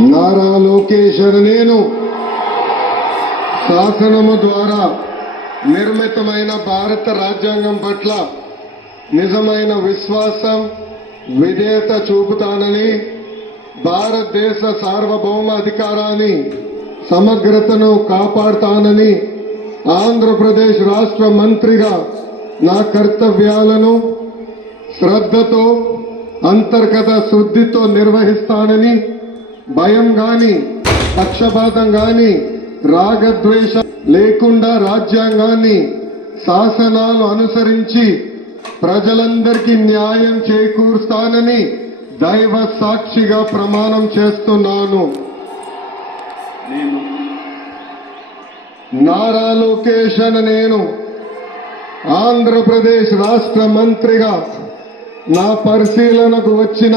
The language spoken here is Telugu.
నారా లోకేష్ నేను శాసనము ద్వారా నిర్మితమైన భారత రాజ్యాంగం పట్ల నిజమైన విశ్వాసం విధేయత చూపుతానని, భారతదేశ సార్వభౌమ అధికారాన్ని సమగ్రతను కాపాడుతానని, ఆంధ్రప్రదేశ్ రాష్ట్ర మంత్రిగా నా కర్తవ్యాలను శ్రద్ధతో అంతర్గత శుద్ధితో నిర్వహిస్తానని, భయం గాని పక్షపాతం గాని రాగద్వేషం లేకుండా రాజ్యాంగాన్ని శాసనాలు అనుసరించి ప్రజలందరికీ న్యాయం చేకూరుస్తానని దైవ సాక్షిగా ప్రమాణం చేస్తున్నాను. నారా లోకేష్ నేను ఆంధ్రప్రదేశ్ రాష్ట్ర మంత్రిగా నా పరిశీలనకు వచ్చిన